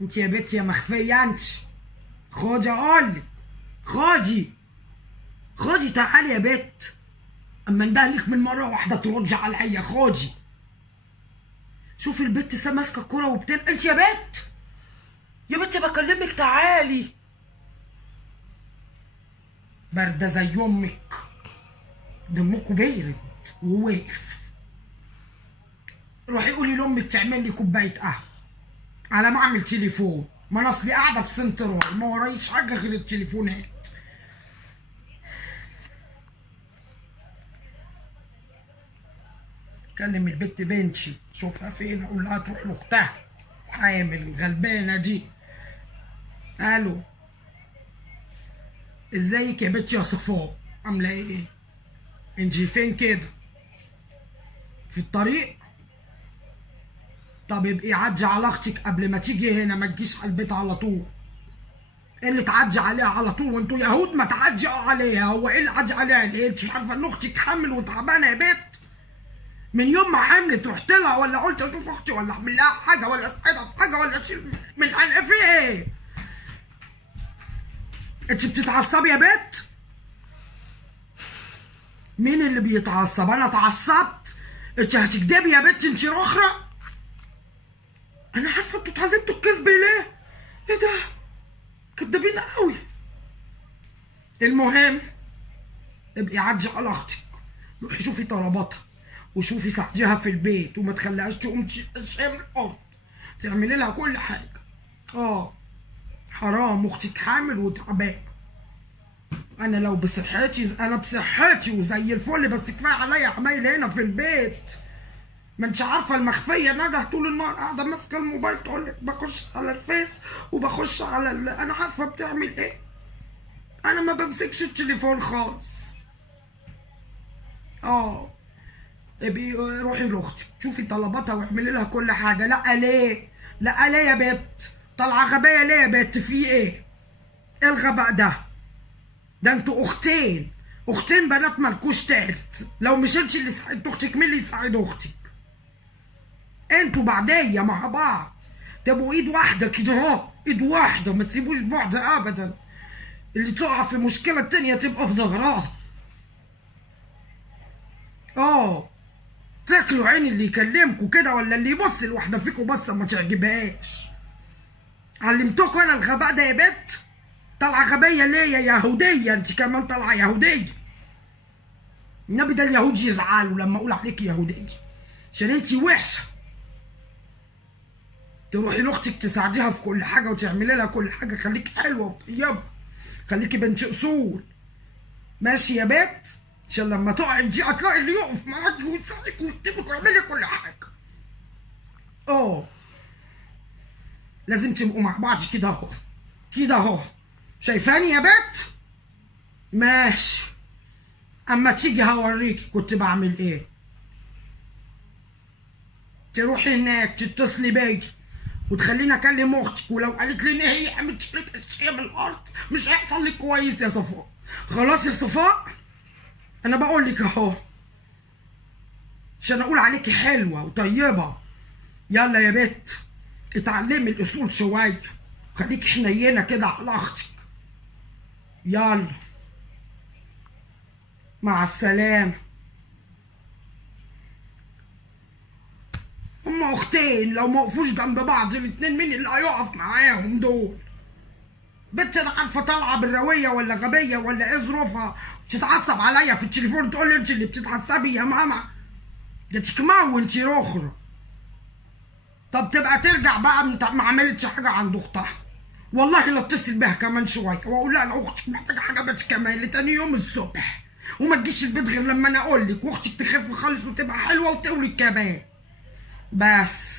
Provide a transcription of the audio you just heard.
انت يا بنت يا مخفيه انت. خدي اقولك، خدي تعالي يا بنت. اما اندهلك من مره واحده تردي عليا. خدي شوفي البت ماسكه الكوره انت يا بنت، يا بنت بكلمك تعالي. بارده زي امك، دمكوا بيرد وواقف. روحي قولي لامك تعمل لي كوبايه قهوه على ما اعمل تليفون. ما انا اصلي قاعده في سنترال ما ورايش حاجه غير التليفونات. كلم البت بنتي شوفها فين، اقول لها تروح لاختها حامل الغلبانه دي. الو، ازيك يا بنتي يا صفاء، عامله ايه؟ انتي فين كده؟ في الطريق؟ طب ابقي عدي على اختك قبل ما تيجي هنا، ما تجيش على البيت على طول. ايه اللي تعدي عليها على طول وانتوا يهود؟ ما تعدي عليها. هو ايه اللي تعدي عليها؟ ايه انت مش عارفه ان اختك حامل وتعبانه يا بنت؟ من يوم ما حملت رحت لها ولا قلت اشوف اختي ولا اعمل لها حاجه ولا اساعدها في حاجه ولا اشيل من قلقي في ايه؟ انت بتتعصبي يا بنت؟ مين اللي بيتعصب؟ انا اتعصبت؟ انت هتكدبي يا بنت انت رخره. انا عارفه انتوا اتعلمتوا الكذب ليه؟ ايه ده؟ كدابين قوي. المهم ابقي عدي على اختك، روحي شوفي طلباتها وشوفي ساعديها في البيت وما تخليهاش تقوم تشيل اشياء من الارض، تعملي لها كل حاجه. حرام، اختك حامل وتعبانه. انا لو بصحتي، انا بصحتي وزي الفل، بس كفايه عليا عمايل هنا في البيت. ما انتش عارفه المخفيه ندى طول النهار قاعده ماسكه الموبايل تقول لك بخش على الفيس وبخش على انا عارفه بتعمل ايه. انا ما بمسكش التليفون خالص. ابقي روحي لاختك شوفي طلباتها واعملي لها كل حاجه. لا ليه؟ لا ليه يا بت؟ طالعه غبيه ليه يا بت؟ في ايه؟ ايه الغباء ده؟ ده انتوا اختين بنات مالكوش تالت. لو مش انت اللي ساعدت اختك مين اللي يساعد اختك؟ انتوا بعديه مع بعض تبقوا ايد واحده كده اهو، ايد واحده، ما تسيبوش بعض ابدا. اللي تقع في مشكله التانيه تبقى في ظهرها. تاكلوا عين اللي يكلمكوا كده ولا اللي يبص لواحده فيكوا بصه ما تعجبهاش. علمتكوا انا الغباء ده يا بت؟ طالعه غبيه ليه يا يهوديه؟ انت كمان طالعه يهوديه. النبي ده اليهود يزعلوا لما اقول عليك يهوديه عشان انت وحشه. تروحي لاختك تساعديها في كل حاجه وتعملي لها كل حاجه. خليكي حلوه وطيبه، خليكي بنت اصول. ماشي يا بت؟ عشان لما تقعي في دقيقه تلاقي اللي يقف معاكي ويساعدك ويكتبك ويعملي كل حاجه. لازم تبقوا مع بعض كده اهو، كده اهو. شايفاني يا بت؟ ماشي، اما تيجي هوريكي كنت بعمل ايه. تروحي هناك تتصلي بيا وتخليني اكلم اختك، ولو قالت لي ان هي قامت شلت اشياء من الارض مش هيحصل لك كويس يا صفاء. خلاص يا صفاء؟ انا بقول لك اهو عشان اقول عليكي حلوه وطيبه. يلا يا بت اتعلمي الاصول شويه، خليكي حنينه كده على اختك. يلا مع السلامه. هما اختين لو ما وقفوش جنب بعض الاتنين مين اللي هيقف معاهم دول؟ بنت انا عارفه طالعه بالرويه ولا غبيه ولا ايه ظروفها تتعصب عليا في التليفون تقول لي انت اللي بتتعصبي يا ماما. ده تكماوي انت رخره. طب تبقى ترجع بقى ما عملتش حاجه عند اختها. والله لا اتصل بيها كمان شويه واقول لها لو اختك محتاجه حاجه بس كمان لتاني يوم الصبح، وما تجيش البيت غير لما انا اقول لك، واختك تخف خالص وتبقى حلوه وتولد كمان. بس